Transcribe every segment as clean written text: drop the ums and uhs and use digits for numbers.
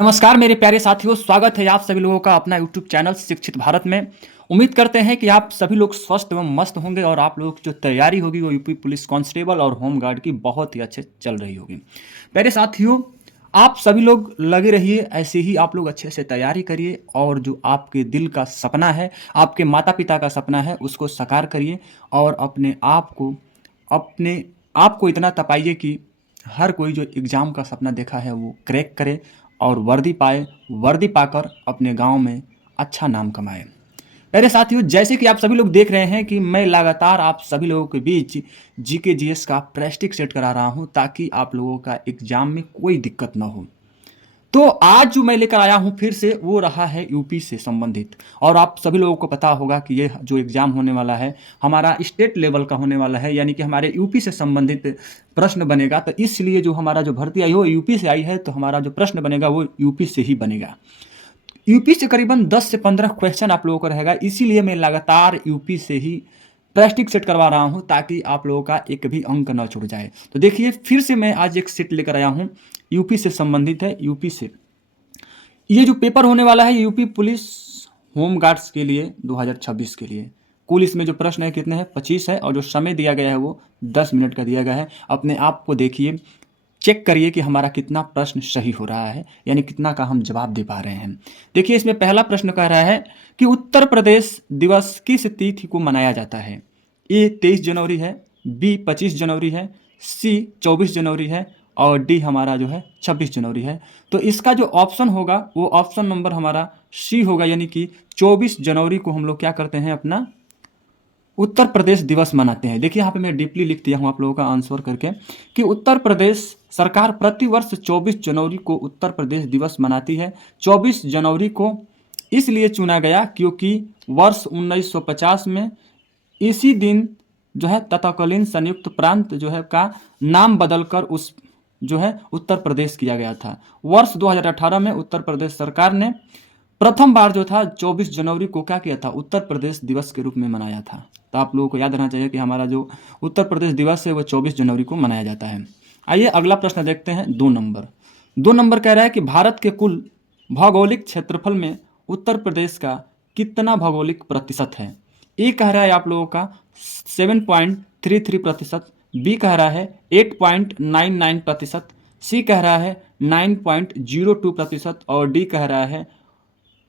नमस्कार मेरे प्यारे साथियों, स्वागत है आप सभी लोगों का अपना यूट्यूब चैनल शिक्षित भारत में। उम्मीद करते हैं कि आप सभी लोग स्वस्थ एवं मस्त होंगे और आप लोगों की जो तैयारी होगी वो यूपी पुलिस कांस्टेबल और होम गार्ड की बहुत ही अच्छे चल रही होगी। प्यारे साथियों, आप सभी लोग लगे रहिए, ऐसे ही आप लोग अच्छे से तैयारी करिए और जो आपके दिल का सपना है, आपके माता पिता का सपना है, उसको साकार करिए और अपने आप को इतना तपाइए कि हर कोई जो एग्ज़ाम का सपना देखा है वो क्रैक करे और वर्दी पाए, वर्दी पाकर अपने गाँव में अच्छा नाम कमाए। मेरे साथियों, जैसे कि आप सभी लोग देख रहे हैं कि मैं लगातार आप सभी लोगों के बीच जीके जीएस का प्रैक्टिस सेट करा रहा हूं ताकि आप लोगों का एग्जाम में कोई दिक्कत ना हो। तो आज जो मैं लेकर आया हूं फिर से वो रहा है यूपी से संबंधित। और आप सभी लोगों को पता होगा कि ये जो एग्जाम होने वाला है हमारा स्टेट लेवल का होने वाला है, यानी कि हमारे यूपी से संबंधित प्रश्न बनेगा। तो इसलिए जो हमारा जो भर्ती आई हो यूपी से आई है, तो हमारा जो प्रश्न बनेगा वो यूपी से ही बनेगा। यूपी से करीबन 10 से 15 क्वेश्चन आप लोगों का रहेगा, इसीलिए मैं लगातार यूपी से ही प्रैक्टिस सेट करवा रहा हूं ताकि आप लोगों का एक भी अंक न छूट जाए। तो देखिए, फिर से मैं आज एक सेट लेकर आया हूं, यूपी से संबंधित है। यूपी से ये जो पेपर होने वाला है यूपी पुलिस होम गार्ड्स के लिए 2026 के लिए, कुल इसमें जो प्रश्न है कितने हैं, 25 है और जो समय दिया गया है वो 10 मिनट का दिया गया है। अपने आप को देखिए, चेक करिए कि हमारा कितना प्रश्न सही हो रहा है, यानी कितना का हम जवाब दे पा रहे हैं। देखिए, इसमें पहला प्रश्न कह रहा है कि उत्तर प्रदेश दिवस किस तिथि को मनाया जाता है। ए 23 जनवरी है, बी 25 जनवरी है, सी 24 जनवरी है और डी हमारा जो है 26 जनवरी है। तो इसका जो ऑप्शन होगा वो ऑप्शन नंबर हमारा सी होगा, यानी कि 24 जनवरी को हम लोग क्या करते हैं, अपना उत्तर प्रदेश दिवस मनाते हैं। देखिए, यहाँ पे मैं डीपली लिख दिया हूँ आप लोगों का आंसर करके कि उत्तर प्रदेश सरकार प्रतिवर्ष 24 जनवरी को उत्तर प्रदेश दिवस मनाती है। 24 जनवरी को इसलिए चुना गया क्योंकि वर्ष 1950 में इसी दिन जो है तत्कालीन संयुक्त प्रांत जो है का नाम बदलकर उस जो है उत्तर प्रदेश किया गया था। वर्ष 2018 में उत्तर प्रदेश सरकार ने प्रथम बार जो था 24 जनवरी को क्या किया था, उत्तर प्रदेश दिवस के रूप में मनाया था। तो आप लोगों को याद रहना चाहिए कि हमारा जो उत्तर प्रदेश दिवस है वो 24 जनवरी को मनाया जाता है। आइए अगला प्रश्न देखते हैं, 2 नंबर। 2 नंबर कह रहा है कि भारत के कुल भौगोलिक क्षेत्रफल में उत्तर प्रदेश का कितना भौगोलिक प्रतिशत है। ए कह रहा है आप लोगों का 7.33%, बी कह रहा है 8.99%, सी कह रहा है 9.02% और डी कह रहा है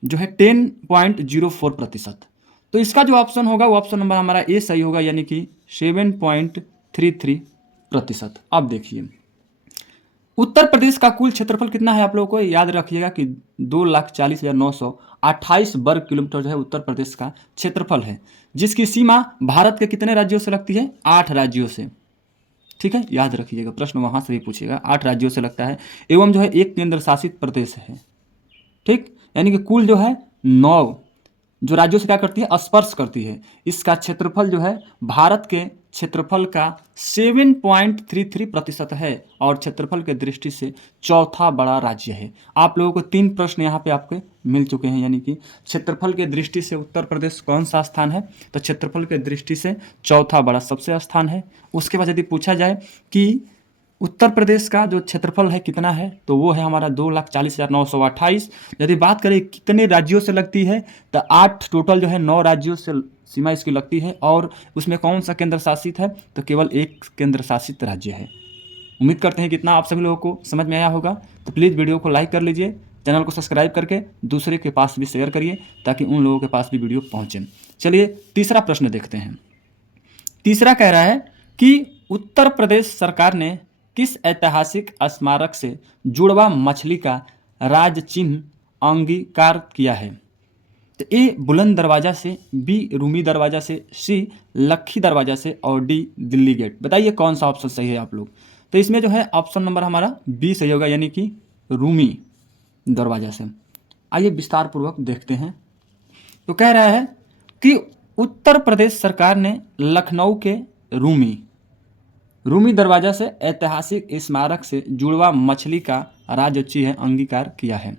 जो है 10.04%। तो इसका जो ऑप्शन होगा वो ऑप्शन नंबर हमारा ए सही होगा, यानी कि 7.33%। अब देखिए, उत्तर प्रदेश का कुल क्षेत्रफल कितना है, आप लोगों को याद रखिएगा कि 2,40,928 वर्ग किलोमीटर जो है उत्तर प्रदेश का क्षेत्रफल है, जिसकी सीमा भारत के कितने राज्यों से लगती है, 8 राज्यों से। ठीक है, याद रखिएगा, प्रश्न वहां से भी पूछेगा, 8 राज्यों से लगता है एवं जो है एक केंद्र शासित प्रदेश है। ठीक, यानी कि कुल जो है 9 जो राज्यों से क्या करती है, स्पर्श करती है। इसका क्षेत्रफल जो है भारत के क्षेत्रफल का 7.33% है और क्षेत्रफल के दृष्टि से चौथा बड़ा राज्य है। आप लोगों को 3 प्रश्न यहाँ पे आपके मिल चुके हैं, यानी कि क्षेत्रफल के दृष्टि से उत्तर प्रदेश कौन सा स्थान है, तो क्षेत्रफल के दृष्टि से चौथा बड़ा सबसे स्थान है। उसके बाद यदि पूछा जाए कि उत्तर प्रदेश का जो क्षेत्रफल है कितना है, तो वो है हमारा 2,40,928। यदि बात करें कितने राज्यों से लगती है, तो 8 टोटल जो है 9 राज्यों से सीमा इसकी लगती है और उसमें कौन सा केंद्र शासित है, तो केवल एक केंद्र शासित राज्य है। उम्मीद करते हैं कि इतना आप सभी लोगों को समझ में आया होगा। तो प्लीज़ वीडियो को लाइक कर लीजिए, चैनल को सब्सक्राइब करके दूसरे के पास भी शेयर करिए ताकि उन लोगों के पास भी वीडियो पहुँचे। चलिए तीसरा प्रश्न देखते हैं। तीसरा कह रहा है कि उत्तर प्रदेश सरकार ने किस ऐतिहासिक स्मारक से जुड़वा मछली का राज चिन्ह अंगीकार किया है। तो ए बुलंद दरवाजा से, बी रूमी दरवाजा से, सी लखी दरवाजा से और डी दिल्ली गेट। बताइए कौन सा ऑप्शन सही है आप लोग। तो इसमें जो है ऑप्शन नंबर हमारा बी सही होगा, यानी कि रूमी दरवाजा से। आइए विस्तार पूर्वक देखते हैं। तो कह रहा है कि उत्तर प्रदेश सरकार ने लखनऊ के रूमी दरवाजा से ऐतिहासिक स्मारक से जुड़वा मछली का राजचिन्ह अंगीकार किया है।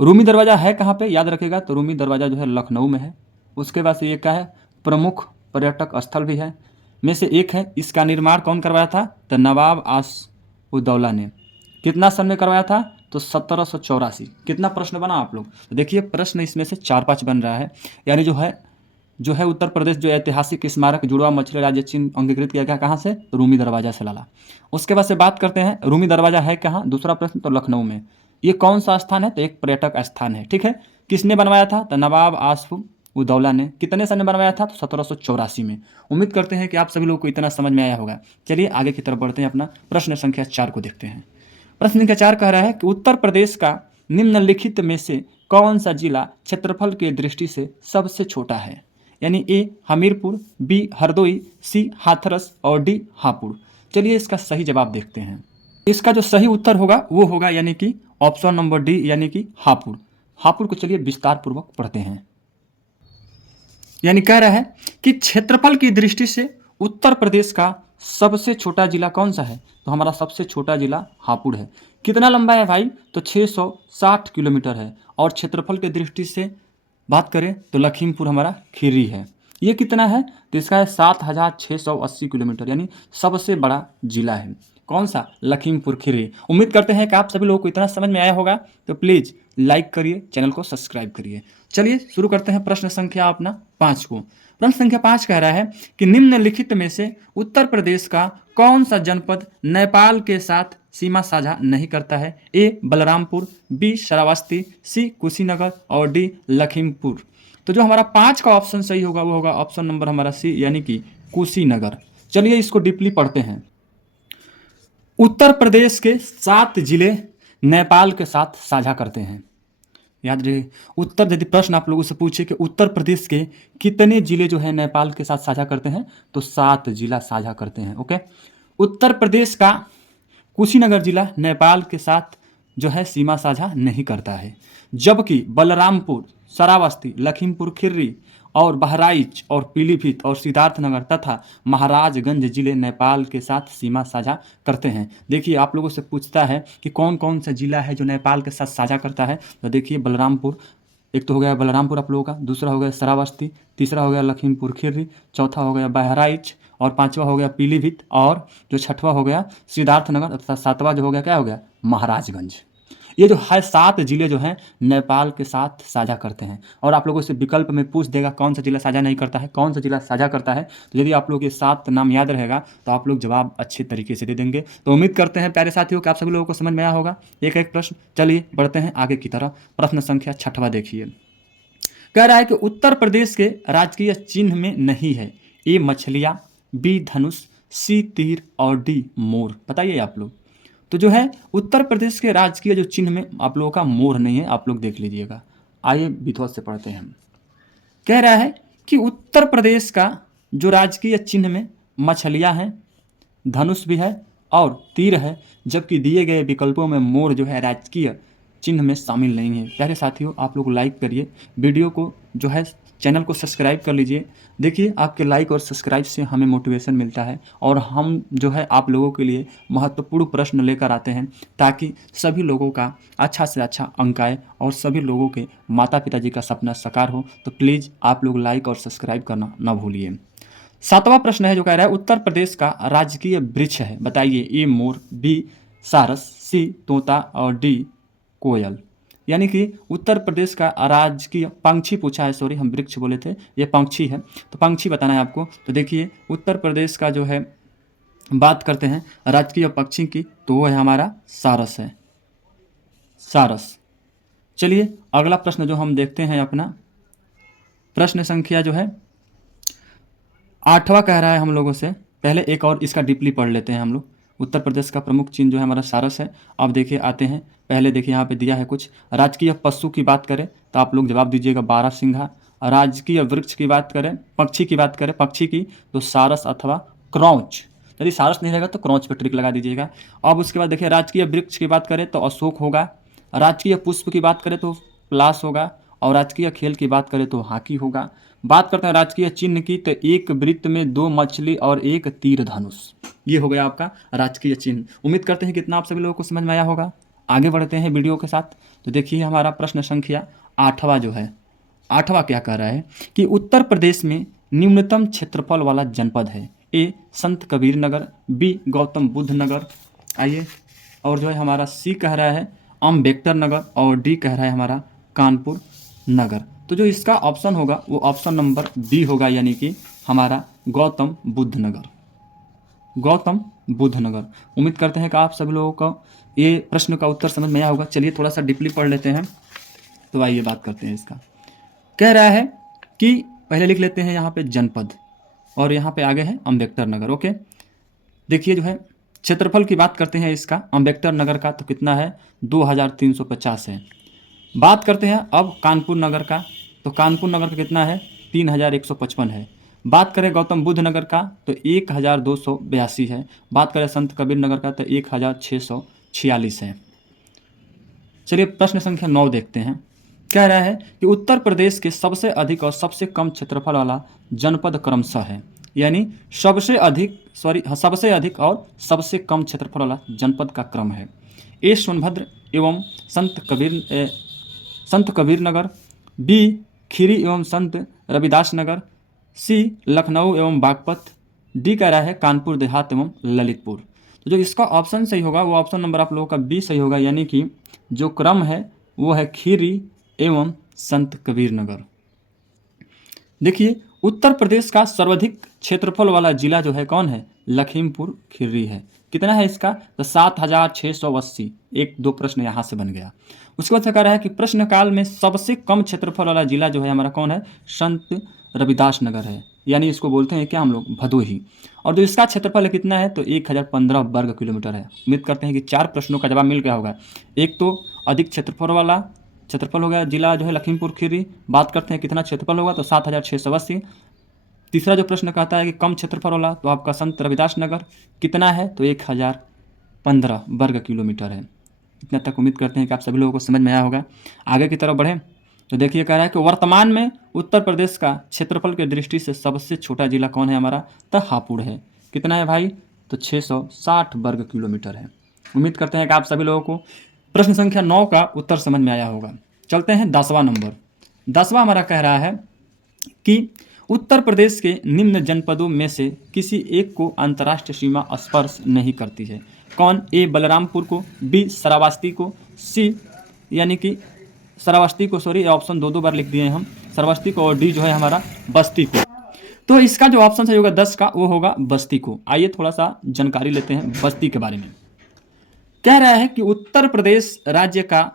रूमी दरवाजा है कहाँ पे, याद रखिएगा, तो रूमी दरवाजा जो है लखनऊ में है। उसके बाद से ये क्या है, प्रमुख पर्यटक स्थल भी है में से एक है। इसका निर्माण कौन करवाया था, तो नवाब आसिफउद्दौला ने। कितना सन में करवाया था, तो 1784। कितना प्रश्न बना आप लोग? तो देखिए प्रश्न इसमें से 4-5 बन रहा है। यानी जो है उत्तर प्रदेश जो ऐतिहासिक स्मारक जुड़वा मछली राज्य चिन्ह अंगीकृत किया गया कहाँ से? रूमी दरवाजा से लाला। उसके बाद से बात करते हैं रूमी दरवाजा है कहाँ? दूसरा प्रश्न तो लखनऊ में। ये कौन सा स्थान है? तो एक पर्यटक स्थान है, ठीक है। किसने बनवाया था? तो नवाब आसिफ उदौला ने। कितने सन में बनवाया था? तो 1784 में। उम्मीद करते हैं कि आप सभी लोगों को इतना समझ में आया होगा। चलिए आगे की तरफ बढ़ते हैं, अपना प्रश्न संख्या 4 को देखते हैं। प्रश्न संख्या 4 कह रहा है कि उत्तर प्रदेश का निम्नलिखित में से कौन सा जिला क्षेत्रफल की दृष्टि से सबसे छोटा है? यानी ए हमीरपुर, बी हरदोई, सी हाथरस और डी हापुड़। चलिए इसका सही जवाब देखते हैं। इसका जो सही उत्तर होगा वो होगा यानी कि ऑप्शन नंबर डी यानी कि हापुड़। हापुड़ को चलिए विस्तार पूर्वक पढ़ते हैं। यानी कह रहा है कि क्षेत्रफल की दृष्टि से उत्तर प्रदेश का सबसे छोटा जिला कौन सा है? तो हमारा सबसे छोटा जिला हापुड़ है। कितना लंबा है भाई? तो 660 किलोमीटर है। और क्षेत्रफल की दृष्टि से बात करें तो लखीमपुर हमारा खीरी है। ये कितना है? तो इसका है 7680 किलोमीटर, यानी सबसे बड़ा जिला है। कौन सा? लखीमपुर खीरी। उम्मीद करते हैं कि आप सभी लोगों को इतना समझ में आया होगा। तो प्लीज़ लाइक करिए, चैनल को सब्सक्राइब करिए। चलिए शुरू करते हैं प्रश्न संख्या अपना 5 को। प्रश्न संख्या 5 कह रहा है कि निम्नलिखित में से उत्तर प्रदेश का कौन सा जनपद नेपाल के साथ सीमा साझा नहीं करता है? ए बलरामपुर, बी श्रावस्ती, सी कुशीनगर और डी लखीमपुर। तो जो हमारा 5 का ऑप्शन सही होगा वो होगा ऑप्शन नंबर हमारा सी यानी कि कुशीनगर। चलिए इसको डीपली पढ़ते हैं। उत्तर प्रदेश के 7 जिले नेपाल के साथ साझा करते हैं। याद रहे, उत्तर यदि प्रश्न आप लोगों से पूछे कि उत्तर प्रदेश के कितने जिले जो है नेपाल के साथ साझा करते हैं, तो 7 जिला साझा करते हैं। ओके, उत्तर प्रदेश का कुशीनगर जिला नेपाल के साथ जो है सीमा साझा नहीं करता है, जबकि बलरामपुर, श्रावस्ती, लखीमपुर खीरी और बहराइच और पीलीभीत और सिद्धार्थनगर तथा महाराजगंज जिले नेपाल के साथ सीमा साझा करते हैं। देखिए आप लोगों से पूछता है कि कौन कौन सा जिला है जो नेपाल के साथ साझा करता है, तो देखिए बलरामपुर, एक तो हो गया बलरामपुर आप लोगों का, दूसरा हो गया श्रावस्ती, तीसरा हो गया लखीमपुर खीरी, चौथा हो गया बहराइच और पांचवा हो गया पीलीभीत और जो छठवा हो गया सिद्धार्थनगर तथा सातवां जो हो गया क्या हो गया? महाराजगंज। ये जो है 7 जिले जो हैं नेपाल के साथ साझा करते हैं। और आप लोगों से विकल्प में पूछ देगा कौन सा जिला साझा नहीं करता है, कौन सा जिला साझा करता है। तो यदि आप लोग ये 7 नाम याद रहेगा तो आप लोग जवाब अच्छे तरीके से दे देंगे। तो उम्मीद करते हैं प्यारे साथियों कि आप सभी लोगों को समझ में आया होगा एक एक प्रश्न। चलिए बढ़ते हैं आगे की तरफ। प्रश्न संख्या 6वां देखिए, कह रहा है कि उत्तर प्रदेश के राजकीय चिन्ह में नहीं है ए मछलियाँ, बी धनुष, सी तीर और डी मोर। बताइए आप लोग। तो जो है उत्तर प्रदेश के राजकीय जो चिन्ह में आप लोगों का मोर नहीं है, आप लोग देख लीजिएगा। आइए विधिवत से पढ़ते हैं। कह रहा है कि उत्तर प्रदेश का जो राजकीय चिन्ह में मछलियाँ हैं, धनुष भी है और तीर है, जबकि दिए गए विकल्पों में मोर जो है राजकीय चिन्ह में शामिल नहीं है। प्यारे साथियों आप लोग लाइक करिए, वीडियो को जो है चैनल को सब्सक्राइब कर लीजिए। देखिए आपके लाइक और सब्सक्राइब से हमें मोटिवेशन मिलता है और हम जो है आप लोगों के लिए महत्वपूर्ण प्रश्न लेकर आते हैं ताकि सभी लोगों का अच्छा से अच्छा अंक आए और सभी लोगों के माता पिताजी का सपना साकार हो। तो प्लीज़ आप लोग लाइक और सब्सक्राइब करना ना भूलिए। 7वां प्रश्न है जो कह रहा है उत्तर प्रदेश का राजकीय वृक्ष है, बताइए। ए मोर, बी सारस, सी तोता और डी कोयल। यानी कि उत्तर प्रदेश का राजकीय पंछी पूछा है, सॉरी हम वृक्ष बोले थे, ये पंछी है। तो पंछी बताना है आपको। तो देखिए उत्तर प्रदेश का जो है बात करते हैं राजकीय पक्षी की, तो वो है हमारा सारस है, सारस। चलिए अगला प्रश्न जो हम देखते हैं अपना प्रश्न संख्या जो है 8वां कह रहा है हम लोगों से। पहले एक और इसका डीपली पढ़ लेते हैं हम लोग। उत्तर प्रदेश का प्रमुख चिन्ह जो है हमारा सारस है। अब देखिए आते हैं, पहले देखिए यहाँ पे दिया है कुछ। राजकीय पशु की बात करें तो आप लोग जवाब दीजिएगा बारहसिंघा। राजकीय वृक्ष की बात करें, पक्षी की बात करें, पक्षी की तो सारस अथवा क्रौच। यदि सारस नहीं रहेगा तो क्रौच पर ट्रिक लगा दीजिएगा। अब उसके बाद देखिए राजकीय वृक्ष की बात करें तो अशोक होगा, राजकीय पुष्प की बात करें तो पलाश होगा और राजकीय खेल की बात करें तो हॉकी होगा। बात करते हैं राजकीय चिन्ह की तो एक वृत्त में 2 मछली और एक तीर धनुष। ये हो गया आपका राजकीय चिन्ह। उम्मीद करते हैं कितना आप सभी लोगों को समझ में आया होगा। आगे बढ़ते हैं वीडियो के साथ। तो देखिए हमारा प्रश्न संख्या 8वां जो है, 8वां क्या कह रहा है कि उत्तर प्रदेश में न्यूनतम क्षेत्रफल वाला जनपद है। ए संत कबीर नगर, बी गौतम बुद्ध नगर। आइए और जो है हमारा सी कह रहा है अम्बेडकर नगर और डी कह रहा है हमारा कानपुर नगर। तो जो इसका ऑप्शन होगा वो ऑप्शन नंबर बी होगा, यानी कि हमारा गौतम बुद्ध नगर, गौतम बुद्ध नगर। उम्मीद करते हैं कि आप सभी लोगों को ये प्रश्न का उत्तर समझ में आया होगा। चलिए थोड़ा सा डीपली पढ़ लेते हैं, तो आइए बात करते हैं इसका। कह रहा है कि पहले लिख लेते हैं यहाँ पे जनपद और यहाँ पे आगे है अम्बेडकर नगर। ओके, देखिए जो है क्षेत्रफल की बात करते हैं इसका अम्बेडकर नगर का, तो कितना है 2350 है। बात करते हैं अब कानपुर नगर का, तो कानपुर नगर का कितना है 3155 है। बात करें गौतम बुद्ध नगर का तो 1282 है। बात करें संत कबीर नगर का तो 1646 है। चलिए प्रश्न संख्या 9 देखते हैं। कह रहा है कि उत्तर प्रदेश के सबसे अधिक और सबसे कम क्षेत्रफल वाला जनपद क्रमशः है, यानी सबसे अधिक और सबसे कम क्षेत्रफल वाला जनपद का क्रम है। ए सोनभद्र एवं संत कबीर नगर, बी खीरी एवं संत रविदास नगर, सी लखनऊ एवं बागपत, डी कह रहा है कानपुर देहात एवं ललितपुर। तो जो इसका ऑप्शन सही होगा वो ऑप्शन नंबर आप लोगों का बी सही होगा, यानी कि जो क्रम है वो है खीरी एवं संत कबीर नगर। देखिए उत्तर प्रदेश का सर्वाधिक क्षेत्रफल वाला जिला जो है कौन है, लखीमपुर खीरी है। कितना है इसका, तो 7680। एक दो प्रश्न यहाँ से बन गया। उसके बाद कह रहा है कि प्रश्नकाल में सबसे कम क्षेत्रफल वाला जिला जो है हमारा कौन है, संत रविदास नगर है, यानी इसको बोलते हैं क्या हम लोग भदोही। और जो इसका क्षेत्रफल है कितना है, तो 1015 वर्ग किलोमीटर है। उम्मीद करते हैं कि 4 प्रश्नों का जवाब मिल गया होगा। एक तो अधिक क्षेत्रफल हो गया जिला जो है लखीमपुर खीरी। बात करते हैं कितना क्षेत्रफल होगा, तो 7680। तीसरा जो प्रश्न कहता है कि कम क्षेत्रफल वाला, तो आपका संत रविदास नगर कितना है, तो 1015 वर्ग किलोमीटर है। इतना तक उम्मीद करते हैं कि आप सभी लोगों को समझ में आया होगा। आगे की तरफ बढ़ें तो देखिए कह रहा है कि वर्तमान में उत्तर प्रदेश का क्षेत्रफल की दृष्टि से सबसे छोटा जिला कौन है हमारा, तो हापुड़ है। कितना है भाई, तो 660 वर्ग किलोमीटर है। उम्मीद करते हैं कि आप सभी लोगों को प्रश्न संख्या 9 का उत्तर समझ में आया होगा। चलते हैं 10वां नंबर। 10वां हमारा कह रहा है कि उत्तर प्रदेश के निम्न जनपदों में से किसी एक को अंतर्राष्ट्रीय सीमा स्पर्श नहीं करती है। कौन, ए बलरामपुर को, बी श्रावस्ती को, सी यानी कि श्रावस्ती को, सॉरी ऑप्शन दो बार लिख दिए हैं हम, श्रावस्ती को, और डी जो है हमारा बस्ती को। तो इसका जो ऑप्शन सही होगा 10 का वो होगा बस्ती को। आइए थोड़ा सा जानकारी लेते हैं बस्ती के बारे में। कह रहा है कि उत्तर प्रदेश राज्य का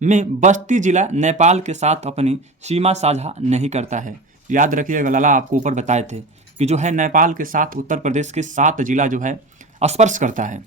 में बस्ती जिला नेपाल के साथ अपनी सीमा साझा नहीं करता है। याद रखिएगा, लाला आपको ऊपर बताए थे कि जो है नेपाल के साथ उत्तर प्रदेश के 7 जिला जो है स्पर्श करता है,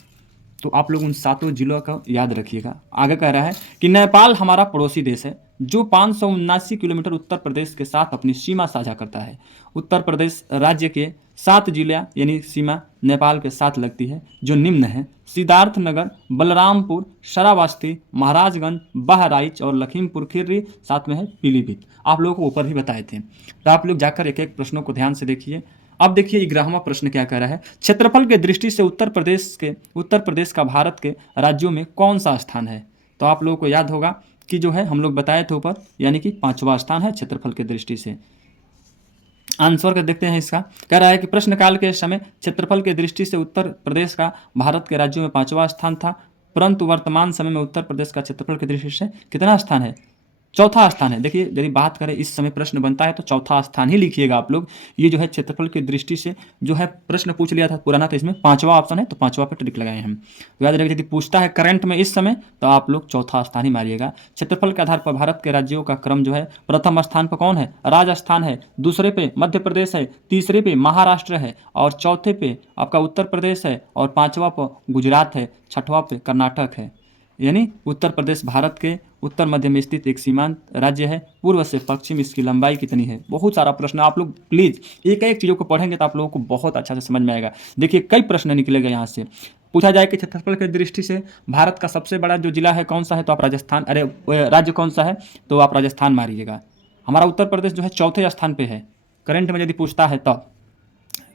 तो आप लोग उन 7 जिलों का याद रखिएगा। आगे कह रहा है कि नेपाल हमारा पड़ोसी देश है जो 579 किलोमीटर उत्तर प्रदेश के साथ अपनी सीमा साझा करता है। उत्तर प्रदेश राज्य के 7 जिला यानी सीमा नेपाल के साथ लगती है, जो निम्न है सिद्धार्थनगर, बलरामपुर, श्रावस्ती, महाराजगंज, बहराइच और लखीमपुर खीरी, साथ में है पीलीभीत। आप लोगों को ऊपर ही बताए थे, तो आप लोग जाकर एक एक प्रश्नों को ध्यान से देखिए। अब देखिए 11वां प्रश्न क्या कह रहा है, क्षेत्रफल के दृष्टि से उत्तर प्रदेश का भारत के राज्यों में कौन सा स्थान है। तो आप लोगों को याद होगा कि जो है हम लोग बताए थे ऊपर, यानी कि 5वां स्थान है क्षेत्रफल के दृष्टि से। आंसर कर देखते हैं इसका। कह रहा है कि प्रश्नकाल के समय क्षेत्रफल के दृष्टि से उत्तर प्रदेश का भारत के राज्यों में 5वां स्थान था, परंतु वर्तमान समय में उत्तर प्रदेश का क्षेत्रफल की दृष्टि से कितना स्थान है, 4था स्थान है। देखिए यदि बात करें इस समय प्रश्न बनता है तो 4था स्थान ही लिखिएगा आप लोग। ये जो है क्षेत्रफल की दृष्टि से जो है प्रश्न पूछ लिया था पुराना, तो इसमें 5वां ऑप्शन है, तो 5वां पे टिक लगाए हम। तो याद रखिए यदि पूछता है करंट में इस समय, तो आप लोग 4था स्थान ही मारिएगा। क्षेत्रफल के आधार पर भारत के राज्यों का क्रम जो है, प्रथम स्थान पर कौन है, राजस्थान है, दूसरे पे मध्य प्रदेश है, तीसरे पे महाराष्ट्र है, और चौथे पे आपका उत्तर प्रदेश है, और 5वां पर गुजरात है, 6वां पे कर्नाटक है। यानी उत्तर प्रदेश भारत के उत्तर मध्य में स्थित एक सीमांत राज्य है। पूर्व से पश्चिम इसकी लंबाई कितनी है। बहुत सारा प्रश्न, आप लोग प्लीज़ एक एक चीज़ों को पढ़ेंगे तो आप लोगों को बहुत अच्छा से समझ में आएगा। देखिए कई प्रश्न निकलेगा यहाँ से। पूछा जाए कि क्षेत्रफल की दृष्टि से भारत का सबसे बड़ा जो जिला है कौन सा है, तो आप राजस्थान, राज्य कौन सा है, तो आप राजस्थान मारिएगा। हमारा उत्तर प्रदेश जो है 4थे स्थान पर है करंट में यदि पूछता है तब।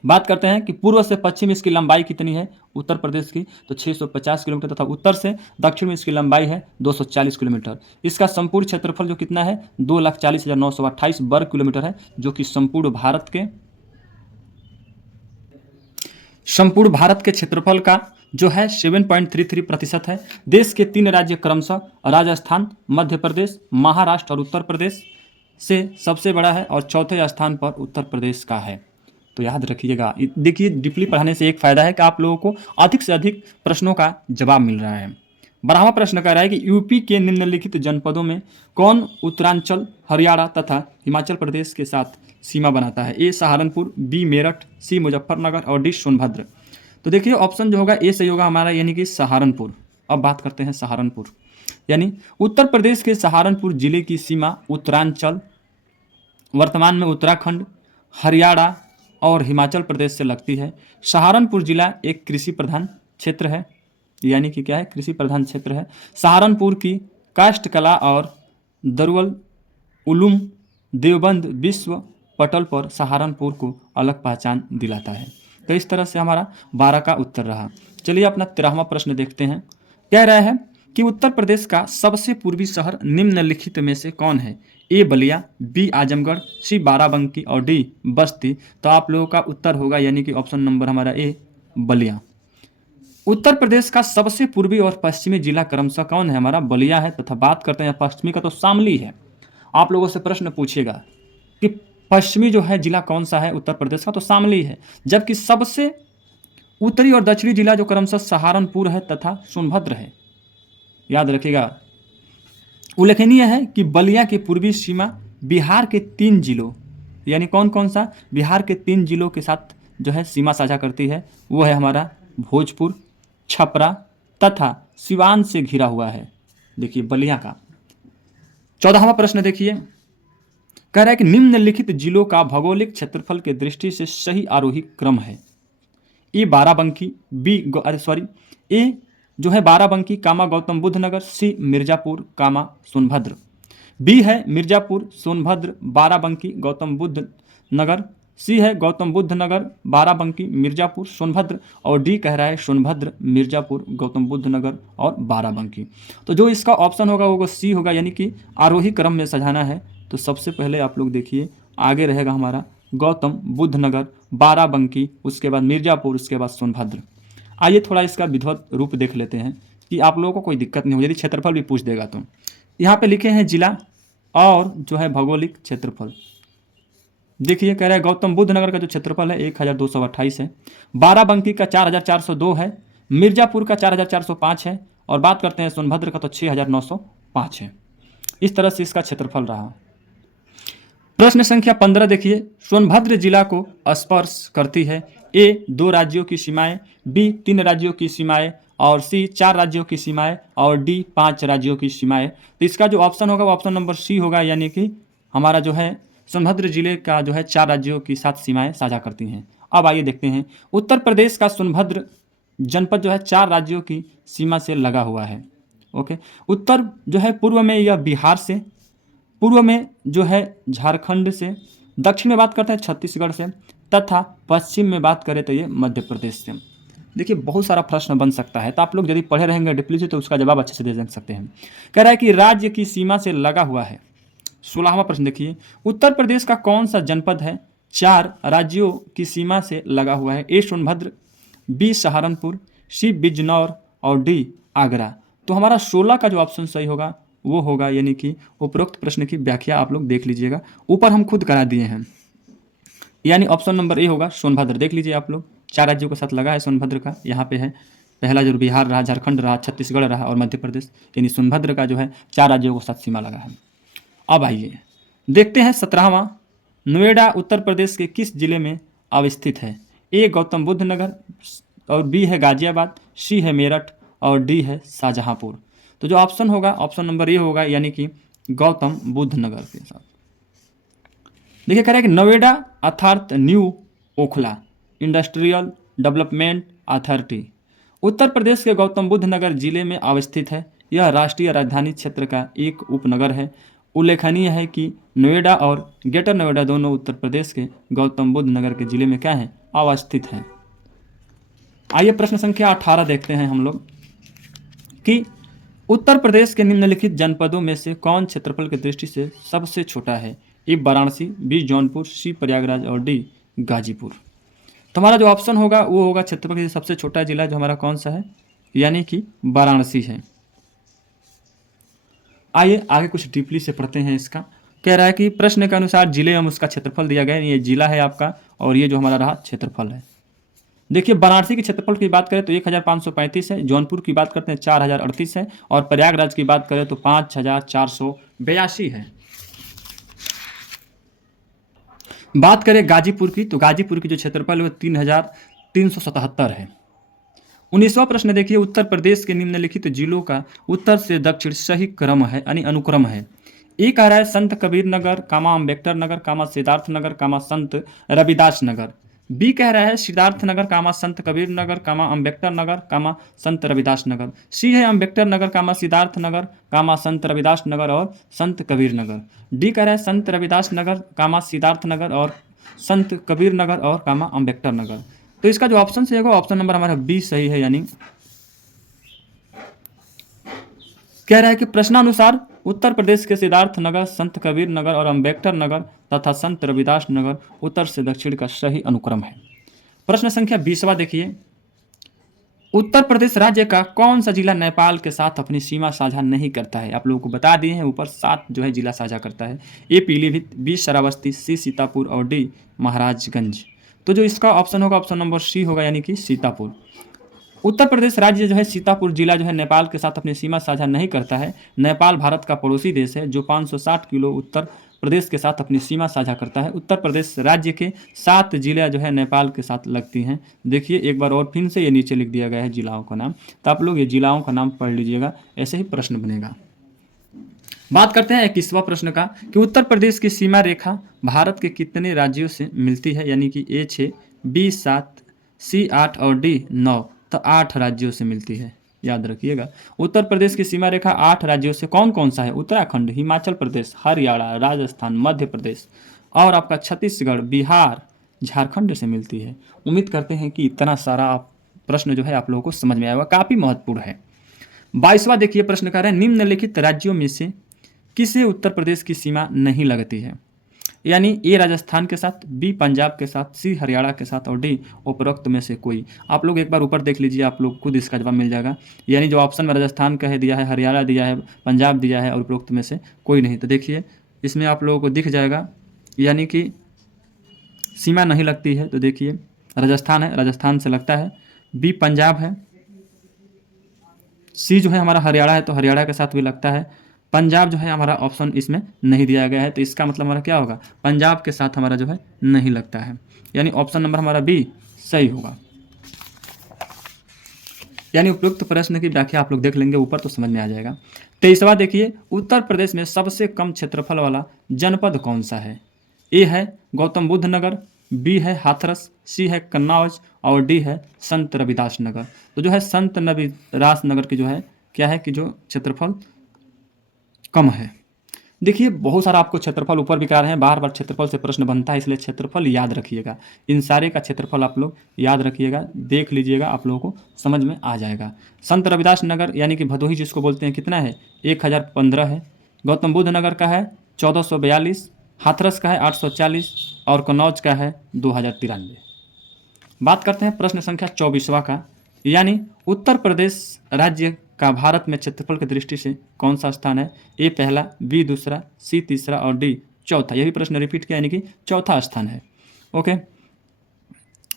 बात करते हैं कि पूर्व से पश्चिम इसकी लंबाई कितनी है उत्तर प्रदेश की, तो 650 किलोमीटर, तथा उत्तर से दक्षिण में इसकी लंबाई है 240 किलोमीटर। इसका संपूर्ण क्षेत्रफल जो कितना है 2,40,928 वर्ग किलोमीटर है, जो कि संपूर्ण भारत के क्षेत्रफल का जो है 7.33% है। देश के 3 राज्य क्रमशः राजस्थान, मध्य प्रदेश, महाराष्ट्र और उत्तर प्रदेश से सबसे बड़ा है और चौथे स्थान पर उत्तर प्रदेश का है। तो याद रखिएगा। देखिए, डीपली पढ़ाने से एक फ़ायदा है कि आप लोगों को अधिक से अधिक प्रश्नों का जवाब मिल रहा है। 12वां प्रश्न कह रहा है कि यूपी के निम्नलिखित जनपदों में कौन उत्तरांचल, हरियाणा तथा हिमाचल प्रदेश के साथ सीमा बनाता है? ए सहारनपुर, बी मेरठ, सी मुजफ्फरनगर और डी सोनभद्र। तो देखिए, ऑप्शन जो होगा ए सही होगा हमारा, यानी कि सहारनपुर। अब बात करते हैं सहारनपुर, यानी उत्तर प्रदेश के सहारनपुर जिले की सीमा उत्तरांचल, वर्तमान में उत्तराखंड, हरियाणा और हिमाचल प्रदेश से लगती है। सहारनपुर जिला एक कृषि प्रधान क्षेत्र है, यानी कि क्या है, कृषि प्रधान क्षेत्र है। सहारनपुर की काष्ठ कला और दरुल उलूम देवबंद विश्व पटल पर सहारनपुर को अलग पहचान दिलाता है। तो इस तरह से हमारा 12 का उत्तर रहा। चलिए अपना 13वां प्रश्न देखते हैं। कह रहा है कि उत्तर प्रदेश का सबसे पूर्वी शहर निम्नलिखित में से कौन है? ए बलिया, बी आजमगढ़, सी बाराबंकी और डी बस्ती। तो आप लोगों का उत्तर होगा, यानी कि ऑप्शन नंबर हमारा ए बलिया। उत्तर प्रदेश का सबसे पूर्वी और पश्चिमी जिला क्रमशः कौन है? हमारा बलिया है। तथा बात करते हैं पश्चिमी का, तो शामली है। आप लोगों से प्रश्न पूछेगा कि पश्चिमी जो है जिला कौन सा है उत्तर प्रदेश का, तो शामली है। जबकि सबसे उत्तरी और दक्षिणी जिला जो क्रमशः सहारनपुर है तथा सोनभद्र है। याद रखिएगा। उल्लेखनीय है कि बलिया की पूर्वी सीमा बिहार के 3 जिलों, यानी कौन कौन सा, बिहार के 3 जिलों के साथ जो है सीमा साझा करती है। वो है हमारा भोजपुर, छपरा तथा सिवान से घिरा हुआ है। देखिए बलिया का। 14वां प्रश्न देखिए, कह रहा है कि निम्नलिखित जिलों का भौगोलिक क्षेत्रफल के दृष्टि से सही आरोही क्रम है। ए बाराबंकी, ए जो है बाराबंकी कामा गौतम बुद्ध नगर, सी मिर्जापुर कामा सोनभद्र, बी है मिर्जापुर सोनभद्र बाराबंकी गौतम बुद्ध नगर, सी है गौतम बुद्ध नगर बाराबंकी मिर्जापुर सोनभद्र और डी कह रहा है सोनभद्र मिर्जापुर गौतम बुद्ध नगर और बाराबंकी। तो जो इसका ऑप्शन होगा वो सी होगा, यानी कि आरोही क्रम में सजाना है। तो सबसे पहले आप लोग देखिए, आगे रहेगा हमारा गौतम बुद्ध नगर, बाराबंकी, उसके बाद मिर्जापुर, उसके बाद सोनभद्र। आइए थोड़ा इसका विधिवत रूप देख लेते हैं कि आप लोगों को कोई दिक्कत नहीं हो, यदि क्षेत्रफल भी पूछ देगा तो। यहाँ पे लिखे हैं जिला और जो है भौगोलिक क्षेत्रफल। देखिए कह रहा है गौतम बुद्ध नगर का जो क्षेत्रफल है 1228 है, बाराबंकी का 4402 है, मिर्जापुर का 4405 है और बात करते हैं सोनभद्र का तो 6905 है। इस तरह से इसका क्षेत्रफल रहा। प्रश्न संख्या 15 देखिए, सोनभद्र जिला को स्पर्श करती है। ए 2 राज्यों की सीमाएं, बी 3 राज्यों की सीमाएं और सी 4 राज्यों की सीमाएं और डी 5 राज्यों की सीमाएं। तो इसका जो ऑप्शन होगा वो ऑप्शन नंबर सी होगा, यानी कि हमारा जो है सोनभद्र जिले का जो है 4 राज्यों के साथ सीमाएं साझा करती हैं। अब आइए देखते हैं, उत्तर प्रदेश का सोनभद्र जनपद जो है 4 राज्यों की सीमा से लगा हुआ है। ओके, उत्तर जो है पूर्व में यह बिहार से, पूर्व में जो है झारखंड से, दक्षिण में बात करते हैं छत्तीसगढ़ से तथा पश्चिम में बात करें तो ये मध्य प्रदेश से। देखिए बहुत सारा प्रश्न बन सकता है, तो आप लोग यदि पढ़े रहेंगे डिप्ली से तो उसका जवाब अच्छे से दे सकते हैं। कह रहा है कि राज्य की सीमा से लगा हुआ है। 16वां प्रश्न देखिए, उत्तर प्रदेश का कौन सा जनपद है 4 राज्यों की सीमा से लगा हुआ है? ए सोनभद्र, बी सहारनपुर, सी बिजनौर और डी आगरा। तो हमारा 16 का जो ऑप्शन सही होगा वो होगा, यानी कि उपरोक्त प्रश्न की व्याख्या आप लोग देख लीजिएगा, ऊपर हम खुद करा दिए हैं, यानी ऑप्शन नंबर ए होगा सोनभद्र। देख लीजिए आप लोग, 4 राज्यों के साथ लगा है सोनभद्र का। यहाँ पे है पहला जो बिहार रहा, झारखंड रहा, छत्तीसगढ़ रहा और मध्य प्रदेश, यानी सोनभद्र का जो है 4 राज्यों के साथ सीमा लगा है। अब आइए देखते हैं 17वां, नोएडा उत्तर प्रदेश के किस जिले में अवस्थित है? ए गौतम बुद्ध नगर और बी है गाजियाबाद, सी है मेरठ और डी है शाहजहांपुर। तो जो ऑप्शन होगा ऑप्शन नंबर ए होगा, यानी कि गौतम बुद्ध नगर के साथ। देखिए कह रहा है कि नोएडा अर्थात new Okhla industrial development authority Uttar Pradesh के गौतम बुद्ध नगर जिले में अवस्थित है। यह राष्ट्रीय राजधानी क्षेत्र का एक उपनगर है। उल्लेखनीय है कि नोएडा और ग्रेटर नोएडा दोनों उत्तर प्रदेश के गौतम बुद्ध नगर के जिले में क्या है, अवस्थित हैं। आइए प्रश्न संख्या 18 देखते हैं हम लोग कि उत्तर प्रदेश के निम्नलिखित जनपदों में से कौन क्षेत्रफल की दृष्टि से सबसे छोटा है? ए वाराणसी, बी जौनपुर, सी प्रयागराज और डी गाजीपुर। तो हमारा जो ऑप्शन होगा वो होगा क्षेत्रफल के सबसे छोटा जिला जो हमारा कौन सा है, यानी कि वाराणसी है। आइए आगे कुछ डीपली से पढ़ते हैं इसका। कह रहा है कि प्रश्न के अनुसार जिले एवं उसका क्षेत्रफल दिया गया है, ये जिला है आपका और ये जो हमारा रहा क्षेत्रफल है। देखिए वाराणसी के क्षेत्रफल की बात करें तो 1535 है, जौनपुर की बात करते हैं 4038 है और प्रयागराज की बात करें तो 5482 है। बात करें गाजीपुर की तो गाजीपुर की जो क्षेत्रफल है वो 3377 है। 19वां प्रश्न देखिए, उत्तर प्रदेश के निम्नलिखित जिलों का उत्तर से दक्षिण सही क्रम है यानी अनुक्रम है। ए कह रहा है संत कबीर नगर कामा अम्बेडकर नगर कामा सिद्धार्थ नगर कामा संत रविदास नगर। बी कह रहा है सिद्धार्थ नगर कामा संत कबीर नगर कामा अम्बेडकर नगर कामा संत रविदास नगर। सी है अम्बेडकर नगर कामा सिद्धार्थ नगर कामा संत रविदास नगर और संत कबीर नगर। डी कह रहा है संत रविदास नगर कामा सिद्धार्थ नगर और संत कबीर नगर और कामा अम्बेडकर नगर। तो इसका जो ऑप्शन से होगा ऑप्शन नंबर हमारा बी सही है, यानी कह रहा है कि प्रश्नानुसार उत्तर प्रदेश के सिद्धार्थ नगर, संत कबीर नगर और अम्बेडकर नगर तथा संत रविदास नगर उत्तर से दक्षिण का सही अनुक्रम है। प्रश्न संख्या 20वां देखिए, उत्तर प्रदेश राज्य का कौन सा जिला नेपाल के साथ अपनी सीमा साझा नहीं करता है। आप लोगों को बता दिए हैं ऊपर 7 जो है जिला साझा करता है। ए पीलीभीत, बी श्रावस्ती, सी सीतापुर और डी महाराजगंज। तो जो इसका ऑप्शन होगा ऑप्शन नंबर सी होगा, यानी कि सीतापुर। उत्तर प्रदेश राज्य जो है सीतापुर जिला जो है नेपाल के साथ अपनी सीमा साझा नहीं करता है। नेपाल भारत का पड़ोसी देश है जो 560 किलो उत्तर प्रदेश के साथ अपनी सीमा साझा करता है। उत्तर प्रदेश राज्य के 7 जिले जो है नेपाल के साथ लगती हैं। देखिए एक बार और फिर से ये नीचे लिख दिया गया है जिलाओं का नाम, तो आप लोग ये जिलाओं का नाम पढ़ लीजिएगा, ऐसे ही प्रश्न बनेगा। बात करते हैं 21वां प्रश्न का कि उत्तर प्रदेश की सीमा रेखा भारत के कितने राज्यों से मिलती है, यानी कि ए 6, बी 7, सी 8 और डी 9। तो 8 राज्यों से मिलती है, याद रखिएगा। उत्तर प्रदेश की सीमा रेखा 8 राज्यों से कौन कौन सा है? उत्तराखंड, हिमाचल प्रदेश, हरियाणा, राजस्थान, मध्य प्रदेश और आपका छत्तीसगढ़, बिहार, झारखंड से मिलती है। उम्मीद करते हैं कि इतना सारा प्रश्न जो है आप लोगों को समझ में आएगा, काफ़ी महत्वपूर्ण है। 22वां देखिए प्रश्न कह रहे हैं निम्नलिखित राज्यों में से किसे उत्तर प्रदेश की सीमा नहीं लगती है, यानी ए राजस्थान के साथ, बी पंजाब के साथ, सी हरियाणा के साथ और डी उपरोक्त में से कोई। आप लोग एक बार ऊपर देख लीजिए, आप लोग खुद इसका जवाब मिल जाएगा। यानी जो ऑप्शन में राजस्थान का है दिया है, हरियाणा दिया है, पंजाब दिया है और उपरोक्त में से कोई नहीं। तो देखिए इसमें आप लोगों को दिख जाएगा, यानी कि सीमा नहीं लगती है। तो देखिए राजस्थान है, राजस्थान से लगता है, बी पंजाब है, सी जो है हमारा हरियाणा है तो हरियाणा के साथ भी लगता है, पंजाब जो है हमारा ऑप्शन इसमें नहीं दिया गया है। तो इसका मतलब हमारा क्या होगा, पंजाब के साथ हमारा जो है नहीं लगता है, यानी ऑप्शन नंबर हमारा बी सही होगा। यानी उपयुक्त प्रश्न की व्याख्या आप लोग देख लेंगे ऊपर तो समझ में आ जाएगा। 23वां देखिए, उत्तर प्रदेश में सबसे कम क्षेत्रफल वाला जनपद कौन सा है? ए है गौतम बुद्ध नगर, बी है हाथरस, सी है कन्नौज और डी है संत रविदास नगर। तो जो है संत रविदास नगर की जो है क्या है कि जो क्षेत्रफल कम है। देखिए बहुत सारा आपको क्षेत्रफल ऊपर भी करा रहे हैं, बार बार क्षेत्रफल से प्रश्न बनता है, इसलिए क्षेत्रफल याद रखिएगा। इन सारे का क्षेत्रफल आप लोग याद रखिएगा, देख लीजिएगा, आप लोगों को समझ में आ जाएगा। संत रविदास नगर यानी कि भदोही जिसको बोलते हैं कितना है, 1015 है। गौतम बुद्ध नगर का है 1442, हाथरस का है 840 और कन्नौज का है 2093। बात करते हैं प्रश्न संख्या 24वां का, यानी उत्तर प्रदेश राज्य का भारत में क्षेत्रफल की दृष्टि से कौन सा स्थान है? ए पहला, बी दूसरा, सी तीसरा और डी चौथा। यही प्रश्न रिपीट किया, यानी कि चौथा स्थान है। ओके,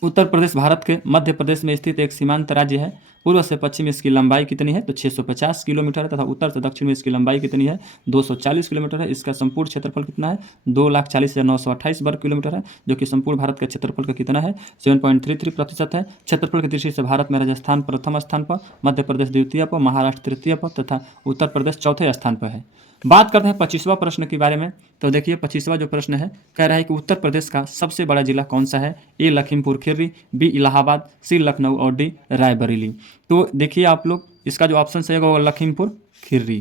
उत्तर प्रदेश भारत के मध्य प्रदेश में स्थित एक सीमांत राज्य है। पूर्व से पश्चिम इसकी लंबाई कितनी है? तो 650 किलोमीटर है तथा उत्तर से दक्षिण में इसकी लंबाई कितनी है? 240 किलोमीटर है। इसका संपूर्ण क्षेत्रफल कितना है? 2,40,928 वर्ग किलोमीटर है, जो कि संपूर्ण भारत के क्षेत्रफल का कितना है? 7.33% है। क्षेत्रफल की दृष्टि से भारत में राजस्थान प्रथम स्थान पर, मध्य प्रदेश द्वितीय पर, महाराष्ट्र तृतीय पर तथा उत्तर प्रदेश चौथे स्थान पर है। बात करते हैं 25वां प्रश्न के बारे में। तो देखिए 25वां जो प्रश्न है कह रहा है कि उत्तर प्रदेश का सबसे बड़ा जिला कौन सा है? ए लखीमपुर खीरी, बी इलाहाबाद, सी लखनऊ और डी रायबरेली। तो देखिए आप लोग इसका जो ऑप्शन सही होगा वो लखीमपुर खीरी।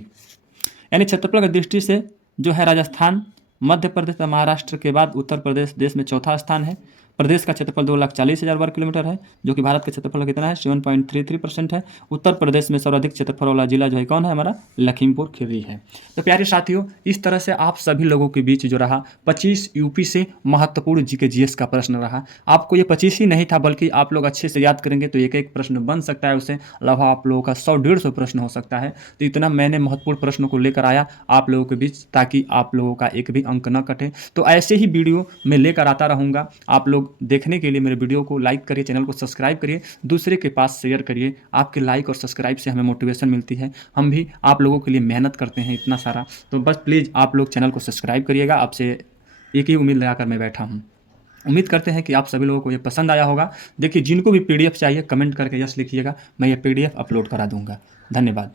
यानी क्षेत्रफल की दृष्टि से जो है राजस्थान, मध्य प्रदेश और महाराष्ट्र के बाद उत्तर प्रदेश देश में चौथा स्थान है। प्रदेश का क्षेत्रफल 2,40,000 वर्ग किलोमीटर है, जो कि भारत का क्षेत्रफल कितना है 7.33% है। उत्तर प्रदेश में सर्वाधिक क्षेत्रफल वाला जिला जो है कौन है, हमारा लखीमपुर खीरी है। तो प्यारे साथियों, इस तरह से आप सभी लोगों के बीच जो रहा 25 यूपी से महत्वपूर्ण जीके जीएस का प्रश्न रहा। आपको ये 25 ही नहीं था, बल्कि आप लोग अच्छे से याद करेंगे तो एक एक प्रश्न बन सकता है, उससे अलावा आप लोगों का 100-150 प्रश्न हो सकता है। तो इतना मैंने महत्वपूर्ण प्रश्नों को लेकर आया आप लोगों के बीच, ताकि आप लोगों का एक भी अंक न कटे। तो ऐसे ही वीडियो मैं लेकर आता रहूँगा। आप लोग देखने के लिए मेरे वीडियो को लाइक करिए, चैनल को सब्सक्राइब करिए, दूसरे के पास शेयर करिए। आपके लाइक और सब्सक्राइब से हमें मोटिवेशन मिलती है, हम भी आप लोगों के लिए मेहनत करते हैं इतना सारा। तो बस प्लीज़ आप लोग चैनल को सब्सक्राइब करिएगा। आपसे एक ही उम्मीद लगाकर मैं बैठा हूँ। उम्मीद करते हैं कि आप सभी लोगों को ये पसंद आया होगा। देखिए, जिनको भी पीडीएफ चाहिए कमेंट करके यस लिखिएगा, मैं ये पीडीएफ अपलोड करा दूंगा। धन्यवाद।